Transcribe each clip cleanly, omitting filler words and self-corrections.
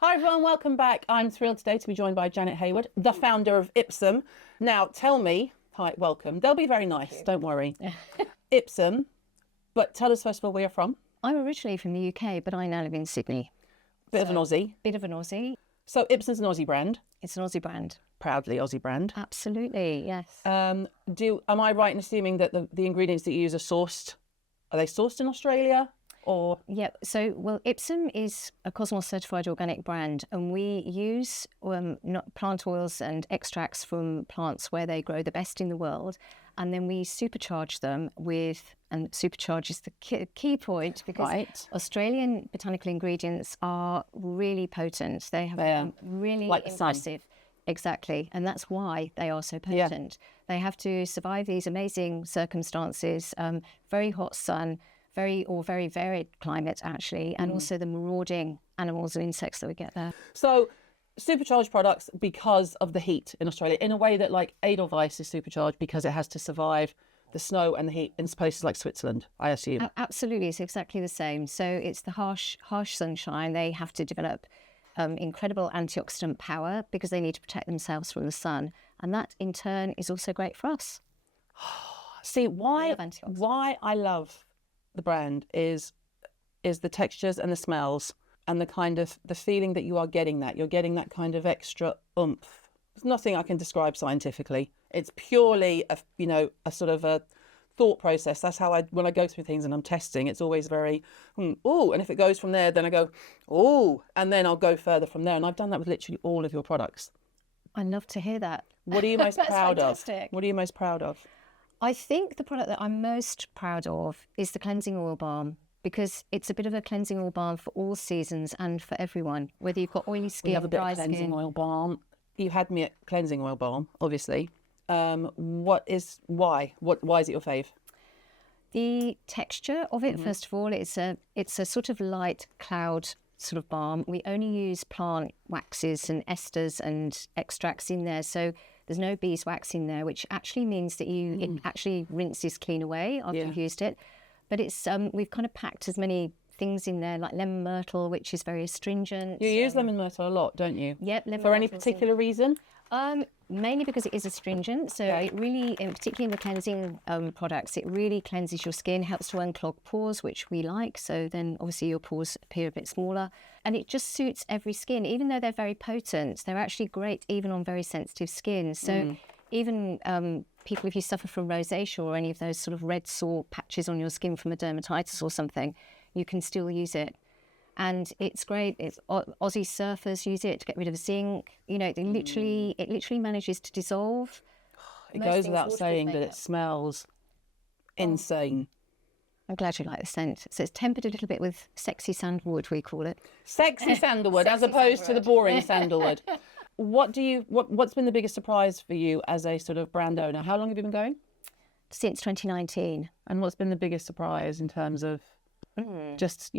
Hi everyone, welcome back. I'm thrilled today to be joined by Janet Hayward, the founder of Ipsum. Now tell me, hi, welcome. They'll be very nice, don't worry. Ipsum, but tell us first of all where you're from. I'm originally from the UK, but I now live in Sydney. Bit of an Aussie. Bit of an Aussie. So Ipsum's an Aussie brand. It's an Aussie brand. Proudly Aussie brand. Absolutely, yes. Am I right in assuming that the ingredients that you use are they sourced in Australia? Or Yeah, so, Ipsum is a Cosmos certified organic brand, and we use plant oils and extracts from plants where they grow the best in the world, and then we supercharge them with, and supercharge is the key point, because Right. Australian botanical ingredients are really potent. They have really Like the sun. impressive. Exactly, and that's why they are so potent. They have to survive these amazing circumstances, very hot sun, very varied climate actually, and also the marauding animals and insects that we get there. So supercharged products because of the heat in Australia, in a way that like Edelweiss is supercharged because it has to survive the snow and the heat in places like Switzerland, I assume. Absolutely, it's exactly the same. So it's the harsh sunshine. They have to develop incredible antioxidant power because they need to protect themselves from the sun, and that in turn is also great for us. See, why love antioxidants. I love the brand is the textures and the smells and the kind of the feeling that you're getting that kind of extra oomph. There's nothing I can describe scientifically. It's purely a sort of a thought process. That's how when I go through things and I'm testing, it's always very oh, and if it goes from there, then I go oh, and then I'll go further from there. And I've done that with literally all of your products. I love to hear that. What are you most That's proud fantastic. of? What are you most proud of? I think the product that I'm most proud of is the cleansing oil balm, because it's a bit of a cleansing oil balm for all seasons and for everyone, whether you've got oily skin, We have a bit dry of cleansing skin. oil balm. You had me at cleansing oil balm, obviously. Why is it your fave? The texture of it, first of all, it's a sort of light cloud sort of balm. We only use plant waxes and esters and extracts in there, so there's no beeswax in there, which actually means that it actually rinses clean away after you've used it. But it's we've kind of packed as many things in there, like lemon myrtle, which is very astringent. You use lemon myrtle a lot, don't you? Yep, lemon For any myrtle's particular reason? Mainly because it is astringent, so it really, particularly in the cleansing products, it really cleanses your skin, helps to unclog pores, which we like, so then obviously your pores appear a bit smaller, and it just suits every skin. Even though they're very potent, they're actually great even on very sensitive skin. So even people, if you suffer from rosacea or any of those sort of red sore patches on your skin from a dermatitis or something, you can still use it. And it's great. It's Aussie surfers use it to get rid of zinc. You know, it literally manages to dissolve. It Most goes things without waterproof saying that it makeup. smells insane. I'm glad you like the scent. So it's tempered a little bit with sexy sandalwood, we call it. Sexy sandalwood as opposed to the boring sandalwood. What's been the biggest surprise for you as a sort of brand owner? How long have you been going? Since 2019. And what's been the biggest surprise in terms of just,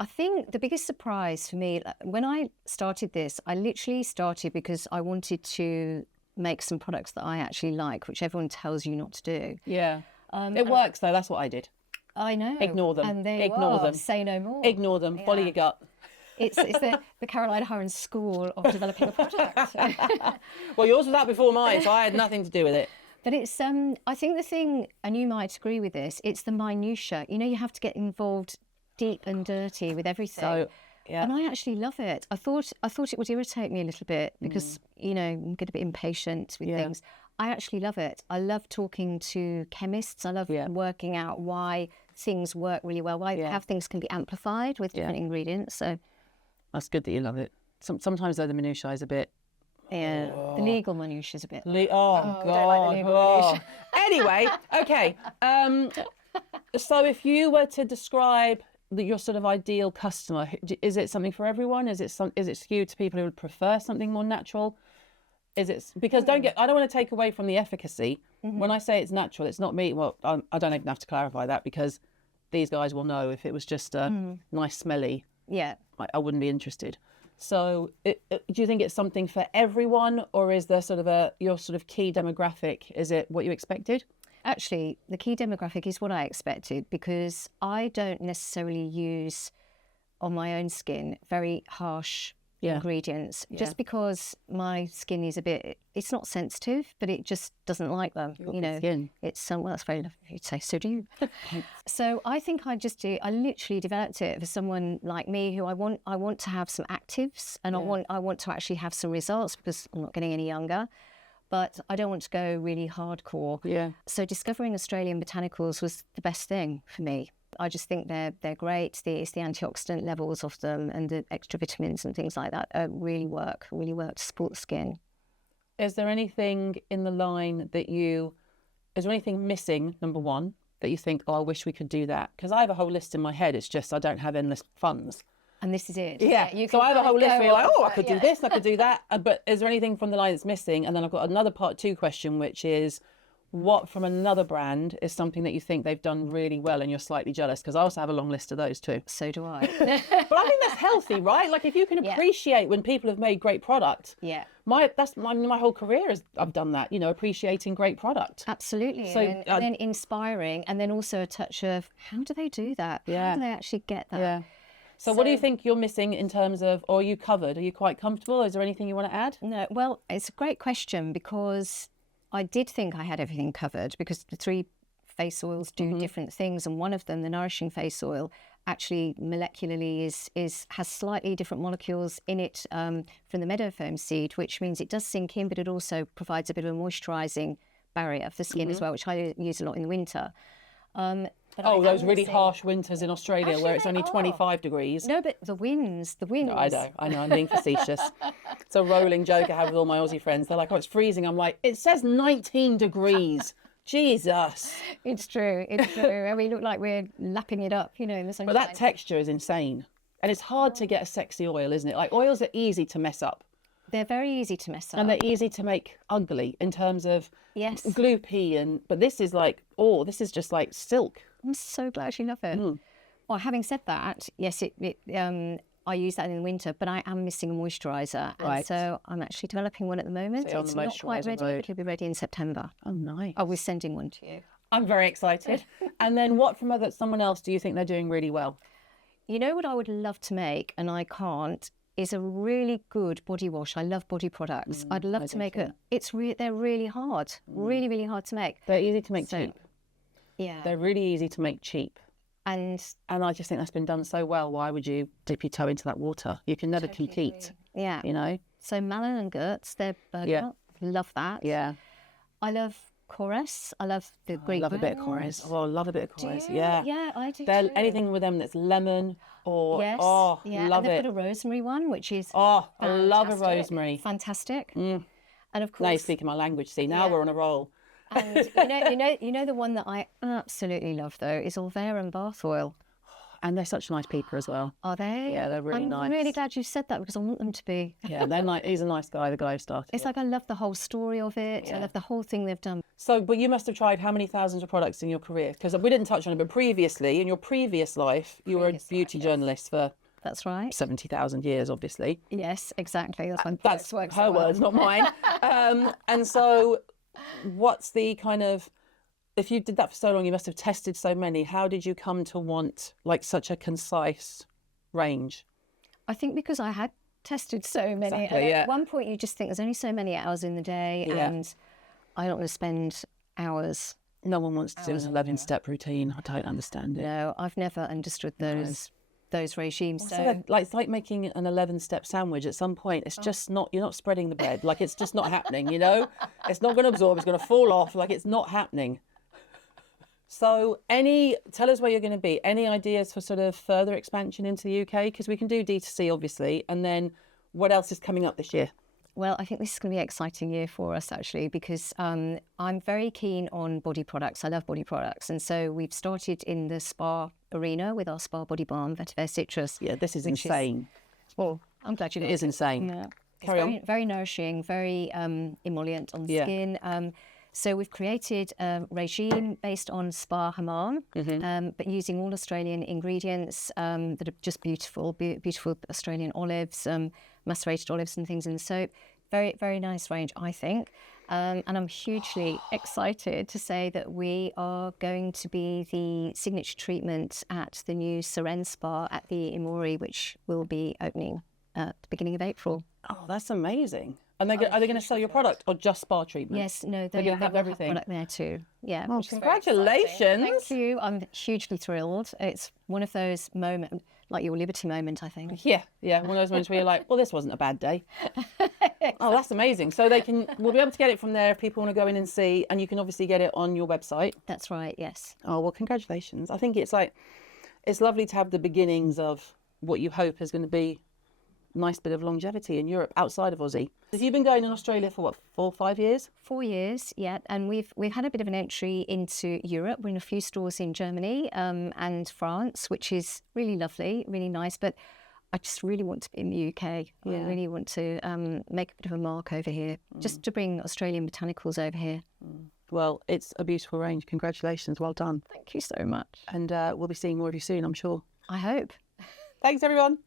I think the biggest surprise for me, when I started this, I literally started because I wanted to make some products that I actually like, which everyone tells you not to do. Yeah. It works though, that's what I did. I know. Ignore them. And there you Ignore are. them. Say no more. Ignore them, follow your gut. It's the Caroline Herron school of developing a product. Well, yours was out before mine, so I had nothing to do with it. But it's, I think the thing, and you might agree with this, it's the minutiae. You know, you have to get involved deep and dirty with everything. So, yeah. And I actually love it. I thought it would irritate me a little bit because, I'm get a bit impatient with things. I actually love it. I love talking to chemists. I love working out why things work really well, how things can be amplified with different ingredients. So That's good that you love it. Sometimes though the minutiae is a bit. yeah, the legal minutiae is a bit. God. don't like the legal minutiae. Anyway, okay. So if you were to describe your sort of ideal customer, is it something for everyone? Is it skewed to people who would prefer something more natural? Is it because I don't want to take away from the efficacy. When I say it's natural, it's not me. Well, I don't even have to clarify that because these guys will know if it was just a nice smelly. Yeah. I wouldn't be interested. So do you think it's something for everyone, or is there sort of your sort of key demographic? Is it what you expected? Actually, the key demographic is what I expected because I don't necessarily use on my own skin very harsh ingredients, just because my skin is it's not sensitive, but it just doesn't like them. Skin. It's well, that's very lovely of you to say. So do you. So I think I literally developed it for someone like me who I want to have some actives, and I want to actually have some results because I'm not getting any younger. But I don't want to go really hardcore. Yeah. So discovering Australian botanicals was the best thing for me. I just think they're great. It's the antioxidant levels of them and the extra vitamins and things like that really work to support the skin. Is there anything in the line is there anything missing, number one, that you think, oh, I wish we could do that? Because I have a whole list in my head. It's just I don't have endless funds. And this is it. Yeah. So I have a whole list where you're like, oh, I could do this, I could do that. But is there anything from the line that's missing? And then I've got another part 2 question, which is, what from another brand is something that you think they've done really well and you're slightly jealous? Because I also have a long list of those too. So do I. But I think that's healthy, right? Like if you can appreciate when people have made great product. Yeah. My whole career is I've done that, appreciating great product. Absolutely. So, and then inspiring, and then also a touch of how do they do that? Yeah. How do they actually get that? Yeah. So what do you think you're missing in terms of, or are you covered? Are you quite comfortable? Is there anything you want to add? No. Well, it's a great question because I did think I had everything covered because the 3 face oils do different things, and one of them, the nourishing face oil, actually molecularly has slightly different molecules in it from the meadow foam seed, which means it does sink in, but it also provides a bit of a moisturising barrier for the skin as well, which I use a lot in the winter. Those really harsh winters in Australia where it's only 25 degrees. No, but the winds. No, I know, I'm being facetious. It's a rolling joke I have with all my Aussie friends. They're like, oh, it's freezing. I'm like, it says 19 degrees. Jesus. It's true. And we look like we're lapping it up, in the sunshine. But that texture is insane. And it's hard to get a sexy oil, isn't it? Like oils are easy to mess up. They're very easy to mess up. And they're easy to make ugly in terms of gloopy. But this is like, this is just like silk. I'm so glad you love it. Well, having said that, yes, I use that in the winter, but I am missing a moisturiser. Right. And so I'm actually developing one at the moment. So it's not quite ready, but it'll be ready in September. Oh, nice. I was sending one to you. I'm very excited. And then what from someone else do you think they're doing really well? You know what I would love to make, and I can't, is a really good body wash. I love body products. I'd love to make it. They're really hard, really, really hard to make. They're easy to make cheap. Yeah. They're really easy to make cheap. And I just think that's been done so well. Why would you dip your toe into that water? You can never compete. Yeah. So Malin and Gertz, they're bergamot. Love that. Yeah. I love Chorus. I love the Greek. I love a bit of Chorus. Oh, I love a bit of Chorus. Yeah. Yeah, I do. Anything with them that's lemon or love and they've got a rosemary one, which is I love a rosemary. Fantastic. And of course, now you're speaking my language. See, now we're on a roll. And the one that I absolutely love though is Alvarum bath oil. And they're such nice people as well. Are they? Yeah, they're really nice. I'm really glad you said that because I want them to be. Yeah, they're nice. He's a nice guy, the guy who started It's like I love the whole story of it. I love the whole thing they've done. So, but you must have tried how many thousands of products in your career? Because we didn't touch on it, but previously, in your previous life, you were a beauty journalist for... That's right. 70,000 years, obviously. Yes, exactly. That's her words, not mine. And so what's the kind of... If you did that for so long, you must have tested so many. How did you come to want like such a concise range? I think because I had tested so many. Exactly, At one point, you just think there's only so many hours in the day, and I don't want to spend hours. No one wants to do an 11-step routine. I don't understand it. No, I've never understood those regimes. So it's like making an 11-step sandwich. At some point, it's just not. You're not spreading the bread. Like it's just not happening. It's not going to absorb. It's going to fall off. Like it's not happening. So tell us where you're going to be. Any ideas for sort of further expansion into the UK? Because we can do D2C, obviously. And then what else is coming up this year? Well, I think this is going to be an exciting year for us, actually, because I'm very keen on body products. I love body products. And so we've started in the spa arena with our spa body balm, Vetiver Citrus. Yeah, this is insane. Well, I'm glad you know. It is insane. Yeah. Carry on. Very nourishing, very emollient on the skin. So we've created a regime based on spa hammam, but using all Australian ingredients that are just beautiful Australian olives, macerated olives and things in the soap. very, very nice range, I think. And I'm hugely excited to say that we are going to be the signature treatment at the new Seren Spa at the Imori, which will be opening at the beginning of April. Oh, that's amazing. And are they going to sell your product or just spa treatment? Yes, no, they're going to have everything. Product there too. Yeah. Oh, congratulations! Thank you. I'm hugely thrilled. It's one of those moments, like your Liberty moment, I think. Yeah, one of those moments where you're like, well, this wasn't a bad day. Oh, that's amazing. So we'll be able to get it from there if people want to go in and see, and you can obviously get it on your website. That's right. Yes. Oh, well, congratulations. I think it's lovely to have the beginnings of what you hope is going to be nice bit of longevity in Europe outside of Aussie. Have you been going in Australia for what, 4 or 5 years? 4 years, yeah. And we've had a bit of an entry into Europe. We're in a few stores in Germany and France, which is really lovely, really nice. But I just really want to be in the UK. I really want to make a bit of a mark over here, just to bring Australian botanicals over here. Well, it's a beautiful range. Congratulations. Well done. Thank you so much. And we'll be seeing more of you soon, I'm sure. I hope. Thanks, everyone.